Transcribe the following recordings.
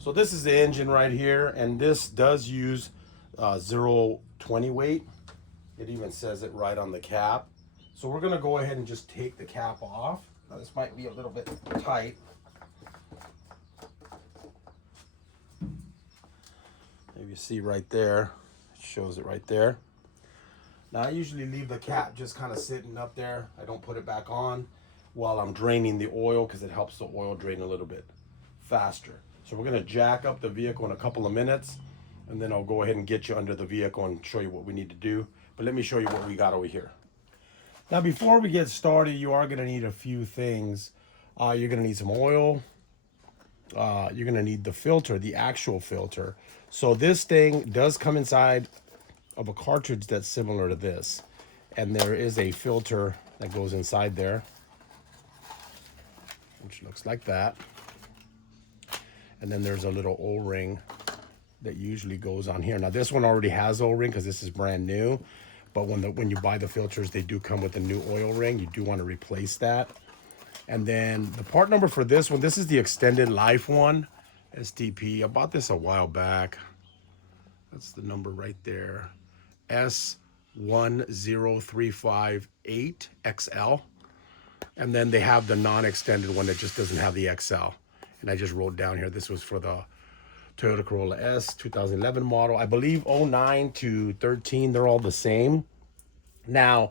So this is the engine right here, and this does use 020 weight. It even says it right on the cap. So we're gonna go ahead and just take the cap off. Now this might be a little bit tight. Maybe you see right there, it shows it right there. Now I usually leave the cap just kind of sitting up there. I don't put it back on while I'm draining the oil because it helps the oil drain a little bit faster. So we're gonna jack up the vehicle in a couple of minutes, and then I'll go ahead and get you under the vehicle and show you what we need to do. But let me show you what we got over here. Now before we get started, you are gonna need a few things. You're gonna need some oil. You're gonna need the filter, the actual filter. So this thing does come inside of a cartridge that's similar to this, and there is a filter that goes inside there, which looks like that. And then there's a little O-ring that usually goes on here. Now this one already has O-ring because this is brand new, but when you buy the filters, they do come with a new oil ring. You do want to replace that. And then the part number for this one, this is the extended life one, STP. I bought this a while back. That's the number right there. S10358XL. And then they have the non-extended one that just doesn't have the XL. And I just wrote down here, this was for the Toyota Corolla S 2011 model. I believe 09 to 13, they're all the same. Now,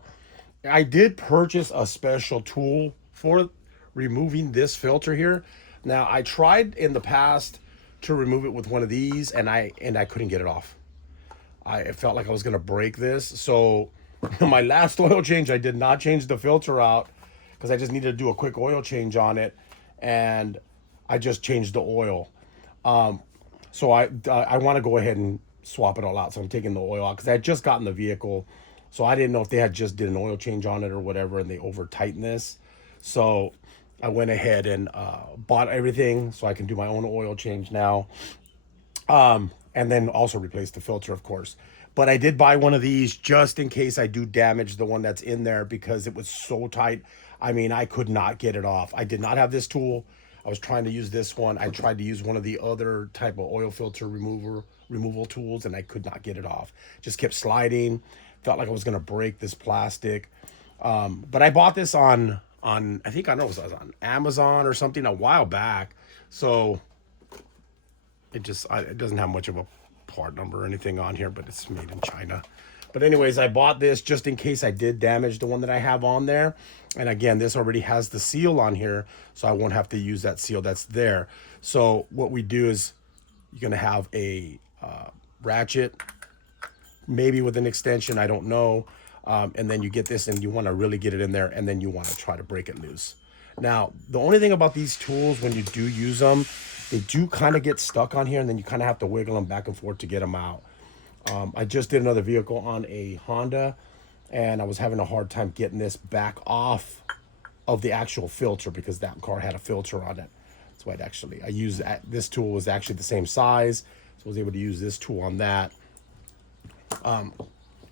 I did purchase a special tool for removing this filter here. Now, I tried in the past to remove it with one of these, and I couldn't get it off. I felt like I was gonna break this. So my last oil change, I did not change the filter out because I just needed to do a quick oil change on it, and I just changed the oil. So I want to go ahead and swap it all out. So I'm taking the oil out because I had just gotten the vehicle, so I didn't know if they had just did an oil change on it or whatever, and they over tightened this. So I went ahead and bought everything so I can do my own oil change now. And then also replace the filter, of course. But I did buy one of these just in case I do damage the one that's in there because it was so tight. I mean, I could not get it off. I did not have this tool. I was trying to use this one. I tried to use one of the other type of oil filter removal tools, and I could not get it off. Just kept sliding. Felt like I was gonna break this plastic. But I bought this on I think I know it was on Amazon or something a while back. So it doesn't have much of a part number or anything on here, but it's made in China. But anyways, I bought this just in case I did damage the one that I have on there. And again, this already has the seal on here, so I won't have to use that seal that's there. So what we do is you're gonna have a ratchet, maybe with an extension, I don't know. And then you get this and you wanna really get it in there, and then you wanna try to break it loose. Now, the only thing about these tools, when you do use them, they do kind of get stuck on here, and then you kind of have to wiggle them back and forth to get them out. I just did another vehicle on a Honda, and I was having a hard time getting this back off of the actual filter because that car had a filter on it. That's why I used this tool was actually the same size, so I was able to use this tool on that. And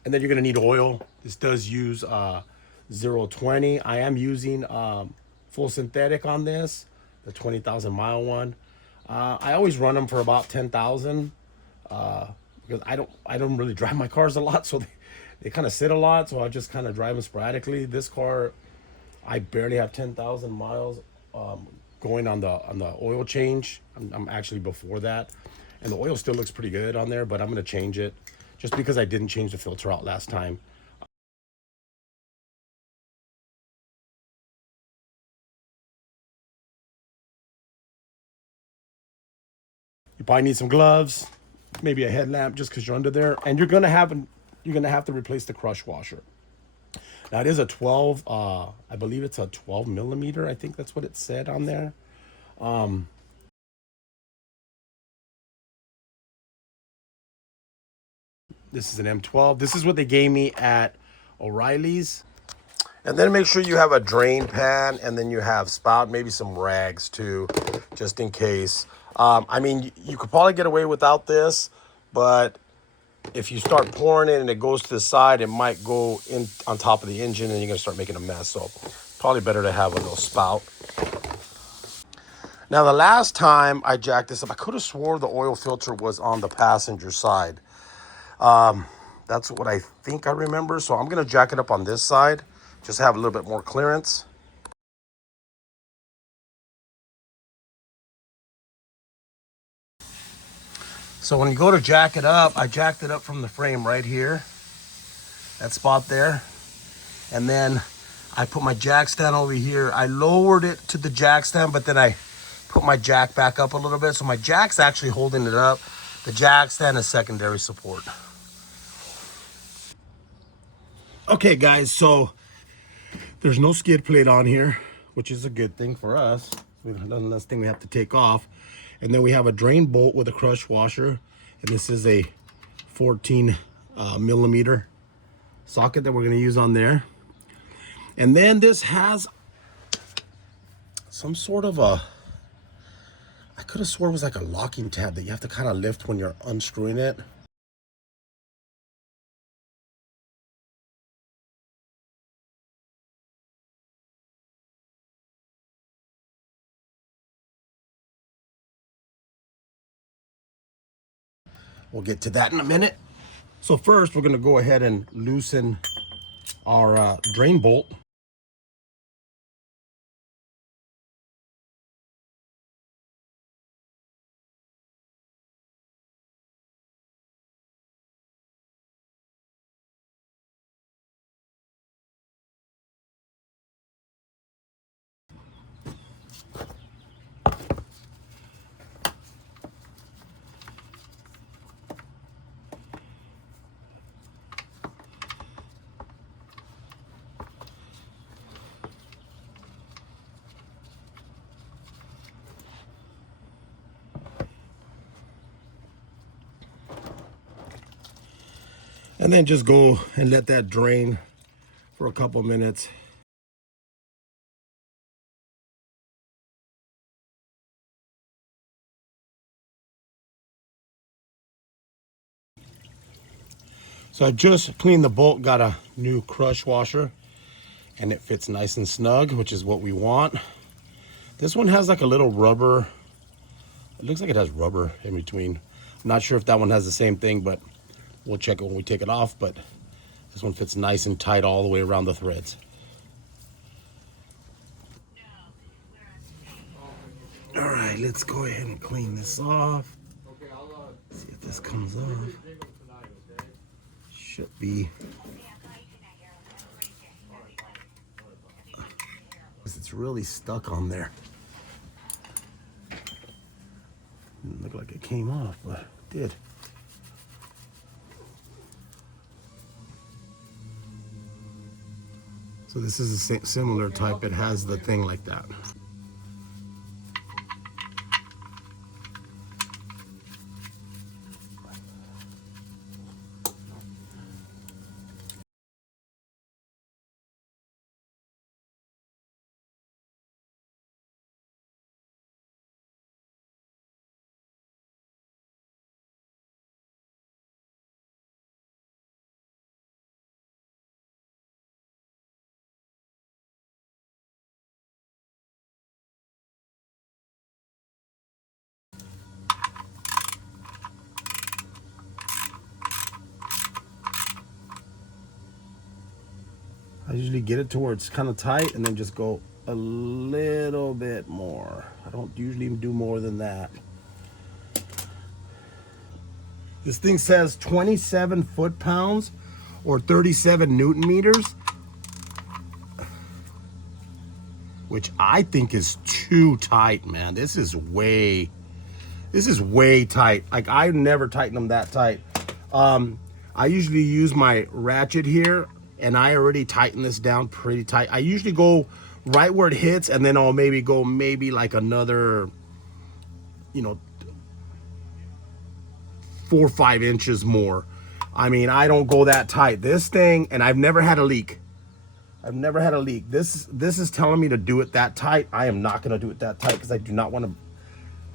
then you're gonna need oil. This does use 020. I am using full synthetic on this, the 20,000 mile one. I always run them for about 10,000 because I don't really drive my cars a lot, so they kind of sit a lot. So I just kind of drive them sporadically. This car, I barely have 10,000 miles going on the oil change. I'm actually before that, and the oil still looks pretty good on there. But I'm gonna change it just because I didn't change the filter out last time. You probably need some gloves, maybe a headlamp, just because you're under there, and you're gonna have to replace the crush washer. Now it is a 12. I believe it's a 12 millimeter. I think that's what it said on there. This is an M12. This is what they gave me at O'Reilly's. And then make sure you have a drain pan, and then you have spout, maybe some rags too, just in case. I mean, you could probably get away without this, but if you start pouring it and it goes to the side, it might go in on top of the engine, and you're gonna start making a mess. So probably better to have a little spout. Now, the last time I jacked this up, I could have swore the oil filter was on the passenger side. That's what I think I remember. So I'm going to jack it up on this side, just have a little bit more clearance. So when you go to jack it up, I jacked it up from the frame right here, that spot there. And then I put my jack stand over here. I lowered it to the jack stand, but then I put my jack back up a little bit. So my jack's actually holding it up. The jack stand is secondary support. Okay, guys, so there's no skid plate on here, which is a good thing for us. One less thing we have to take off. And then we have a drain bolt with a crush washer. And this is a 14 millimeter socket that we're going to use on there. And then this has some sort of a, I could have swore it was like a locking tab that you have to kind of lift when you're unscrewing it. We'll get to that in a minute. So first, we're going to go ahead and loosen our drain bolt. And then just go and let that drain for a couple minutes. So I just cleaned the bolt, got a new crush washer, and it fits nice and snug, which is what we want. This one has like a little rubber, it looks like it has rubber in between. I'm not sure if that one has the same thing, but we'll check it when we take it off. But this one fits nice and tight all the way around the threads. All right, let's go ahead and clean this off. See if this comes off. Should be. It's really stuck on there. Didn't look like it came off, but it did. So this is a similar type. It has the thing like that. I usually get it to where it's kind of tight and then just go a little bit more. I don't usually even do more than that. This thing says 27 foot-pounds or 37 Newton meters, which I think is too tight, man. This is way tight. Like, I never tighten them that tight. I usually use my ratchet here, and I already tighten this down pretty tight. I usually go right where it hits, and then I'll maybe go like another, 4 or 5 inches more. I mean, I don't go that tight. This thing, and I've never had a leak. I've never had a leak. This is telling me to do it that tight. I am not going to do it that tight because I do not want to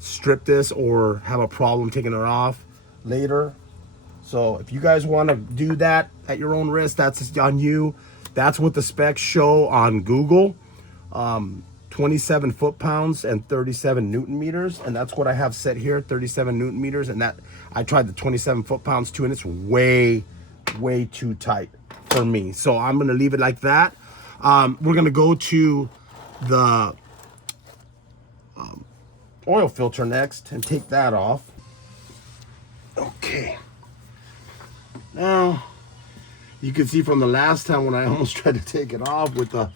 strip this or have a problem taking it off later. So if you guys want to do that at your own risk, that's on you. That's what the specs show on Google. 27 foot-pounds and 37 Newton meters, and that's what I have set here, 37 Newton meters. And that I tried the 27 foot-pounds too, and it's way too tight for me. So I'm gonna leave it like that. We're gonna go to the oil filter next and take that off. Okay. Now you can see from the last time when I almost tried to take it off with the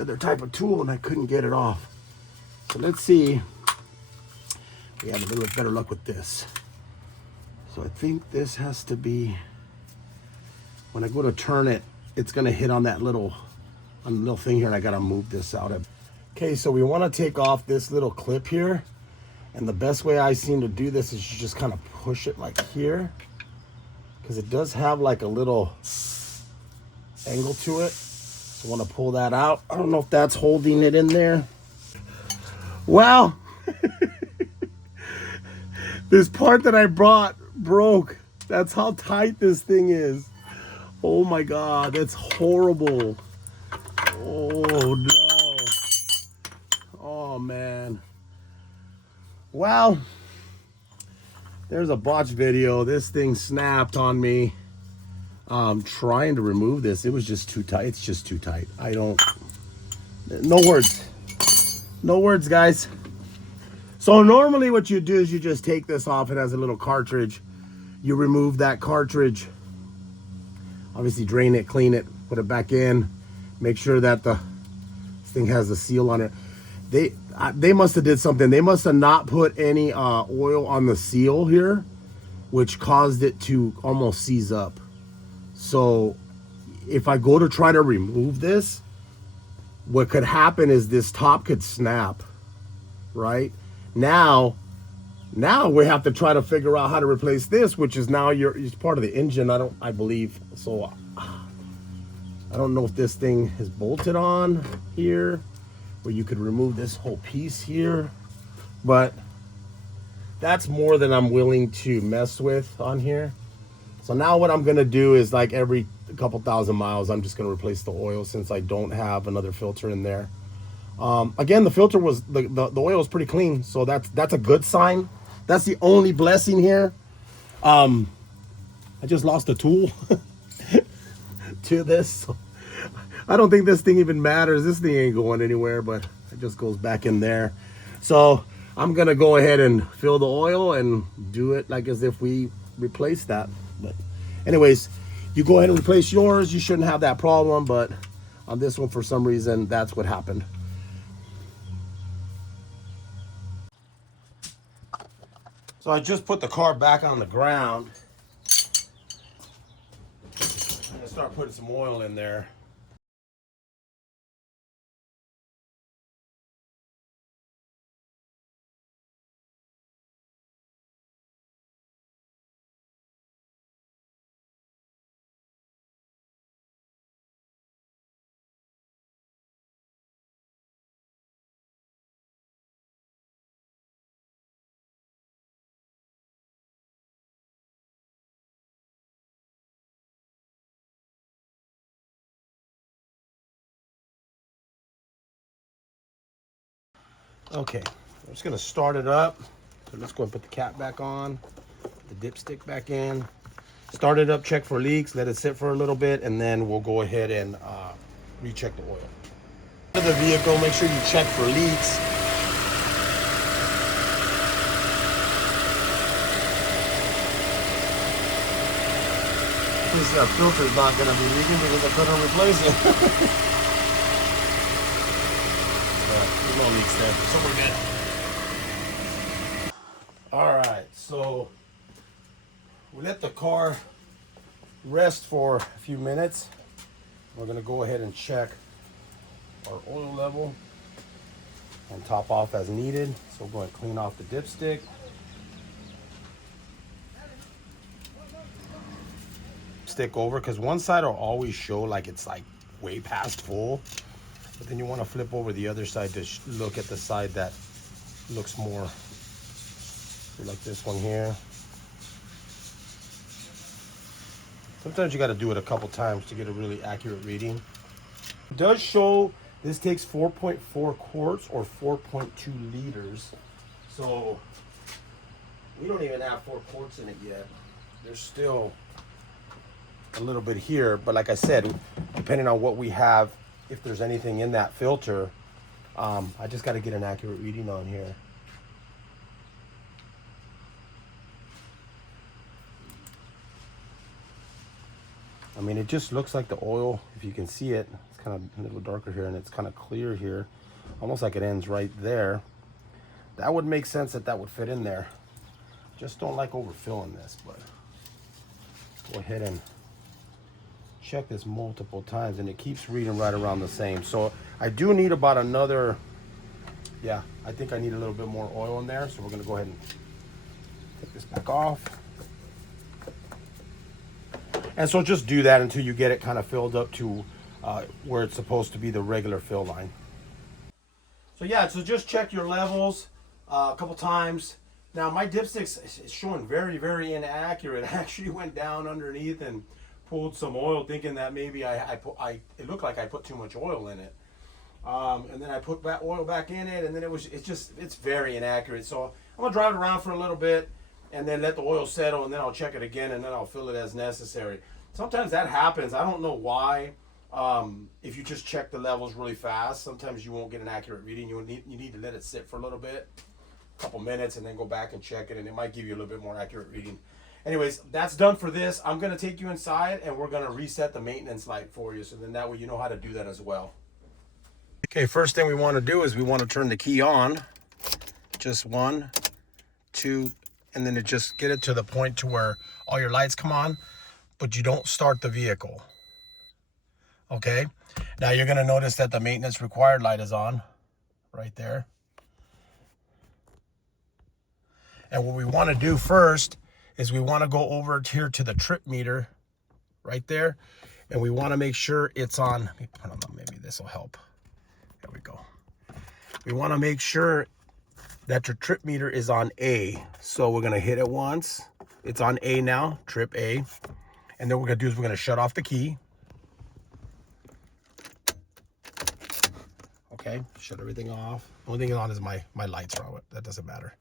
other type of tool and I couldn't get it off. So let's see. We have a little bit better luck with this. So I think this has to be, when I go to turn it, it's gonna hit on that little thing here, and I gotta move this out of. Okay, so we wanna take off this little clip here. And the best way I seem to do this is you just kind of push it like here, because it does have like a little angle to it. So I want to pull that out. I don't know if that's holding it in there. Wow. This part that I brought broke. That's how tight this thing is. Oh my God, that's horrible. Oh no. Oh man. Well, there's a botch video. This thing snapped on me. Trying to remove this, it was just too tight. It's just too tight. No words, guys. So normally what you do is you just take this off. It has a little cartridge. You remove that cartridge, obviously drain it, clean it, put it back in, make sure that the thing has a seal on it. They must have did something. They must have not put any oil on the seal here, which caused it to almost seize up. So if I go to try to remove this, what could happen is this top could snap, right? Now we have to try to figure out how to replace this, which is now it's part of the engine. I believe. So I don't know if this thing is bolted on here, where you could remove this whole piece here, but that's more than I'm willing to mess with on here. So now what I'm gonna do is, like, every couple thousand miles, I'm just gonna replace the oil, since I don't have another filter in there. Again, the filter was, the oil was pretty clean, so that's a good sign. That's the only blessing here. I just lost a tool to this. So I don't think this thing even matters. This thing ain't going anywhere, but it just goes back in there. So I'm gonna go ahead and fill the oil and do it like as if we replaced that. But anyways, you go ahead and replace yours. You shouldn't have that problem, but on this one, for some reason, that's what happened. So I just put the car back on the ground. I'm gonna start putting some oil in there. Okay, I'm just gonna start it up. So let's go and put the cap back on, the dipstick back in, start it up, check for leaks, let it sit for a little bit, and then we'll go ahead and recheck the oil. To the vehicle, make sure you check for leaks. This filter's not gonna be leaking because I couldn't replace it. No leaks there, so we're good. All right, so we let the car rest for a few minutes. We're gonna go ahead and check our oil level and top off as needed. So we're going to clean off the dipstick. Stick over, because one side will always show like it's like way past full. But then you want to flip over the other side to look at the side that looks more like this one here. Sometimes you got to do it a couple times to get a really accurate reading. It does show This takes 4.4 quarts or 4.2 liters. So we don't even have 4 quarts in it yet. There's still a little bit here, but like I said, depending on what we have, if there's anything in that filter, I just got to get an accurate reading on here. I mean, it just looks like the oil, if you can see it, it's kind of a little darker here and it's kind of clear here, almost like it ends right there. That would make sense that that would fit in there. Just don't like overfilling this, but go ahead and check this multiple times and it keeps reading right around the same. So I do need about another, yeah, I think I need a little bit more oil in there. So we're gonna go ahead and take this back off. And so just do that until you get it kind of filled up to where it's supposed to be, the regular fill line. So yeah, so just check your levels a couple times. Now my dipstick is showing very, very inaccurate. I actually went down underneath and pulled some oil thinking that maybe it looked like I put too much oil in it. And then I put that oil back in it, and then it's very inaccurate. So I'm gonna drive it around for a little bit and then let the oil settle, and then I'll check it again, and then I'll fill it as necessary. Sometimes that happens. I don't know why. If you just check the levels really fast, sometimes you won't get an accurate reading. You need to let it sit for a little bit, a couple minutes, and then go back and check it, and it might give you a little bit more accurate reading. Anyways, that's done for this. I'm going to take you inside, and we're going to reset the maintenance light for you, so then that way you know how to do that as well. Okay, first thing we want to do is we want to turn the key on. Just 1, 2, and then just get it to the point to where all your lights come on, but you don't start the vehicle. Okay, now you're going to notice that the maintenance required light is on right there. And what we want to do first is we want to go over here to the trip meter right there, and we want to make sure it's on. Let me put on, maybe this will help. There we go. We want to make sure that your trip meter is on A. So we're going to hit it once. It's on A now, trip A. And then what we're going to do is we're going to shut off the key. Okay, shut everything off. The only thing on is my lights are on. That doesn't matter.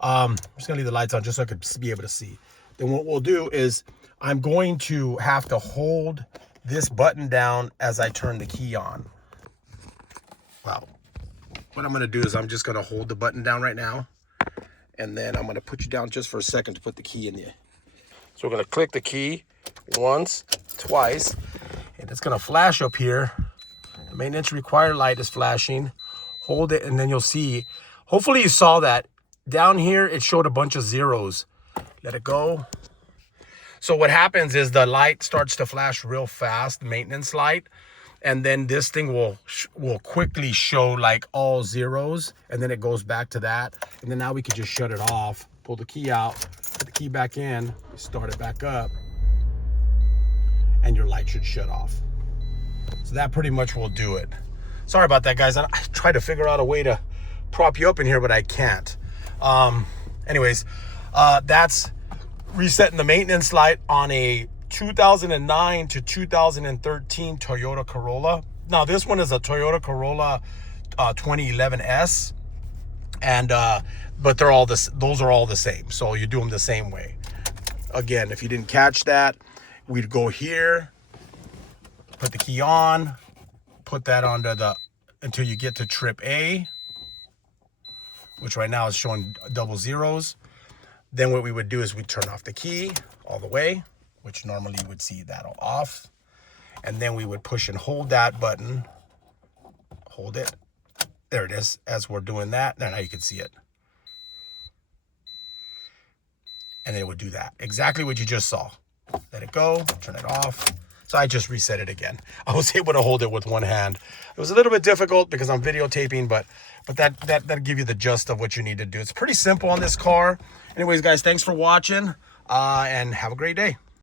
I'm just gonna leave the lights on just so I could be able to see. Then what we'll do is I'm going to have to hold this button down as I turn the key on. Wow. What I'm gonna do is I'm just gonna hold the button down right now, and then I'm gonna put you down just for a second to put the key in there. So we're gonna click the key once, twice, and it's gonna flash up here. The maintenance required light is flashing. Hold it, and then you'll see, hopefully you saw that. Down here, it showed a bunch of zeros. Let it go. So what happens is the light starts to flash real fast, the maintenance light, and then this thing will quickly show like all zeros, and then it goes back to that. And then now we can just shut it off, pull the key out, put the key back in, start it back up, and your light should shut off. So that pretty much will do it. Sorry about that, guys. I tried to figure out a way to prop you up in here, but I can't. Anyways, that's resetting the maintenance light on a 2009 to 2013 Toyota Corolla. Now this one is a Toyota Corolla 2011S, and but they're all those are all the same, so you do them the same way. Again, if you didn't catch that, we'd go here, put the key on, put that onto the until you get to trip A, which right now is showing double zeros. Then what we would do is we turn off the key all the way, which normally you would see that off. And then we would push and hold that button. Hold it. There it is. As we're doing that, now you can see it. And then it would do that. Exactly what you just saw. Let it go, turn it off. So I just reset it again. I was able to hold it with one hand. It was a little bit difficult because I'm videotaping, but that'll give you the gist of what you need to do. It's pretty simple on this car. Anyways, guys, thanks for watching, and have a great day.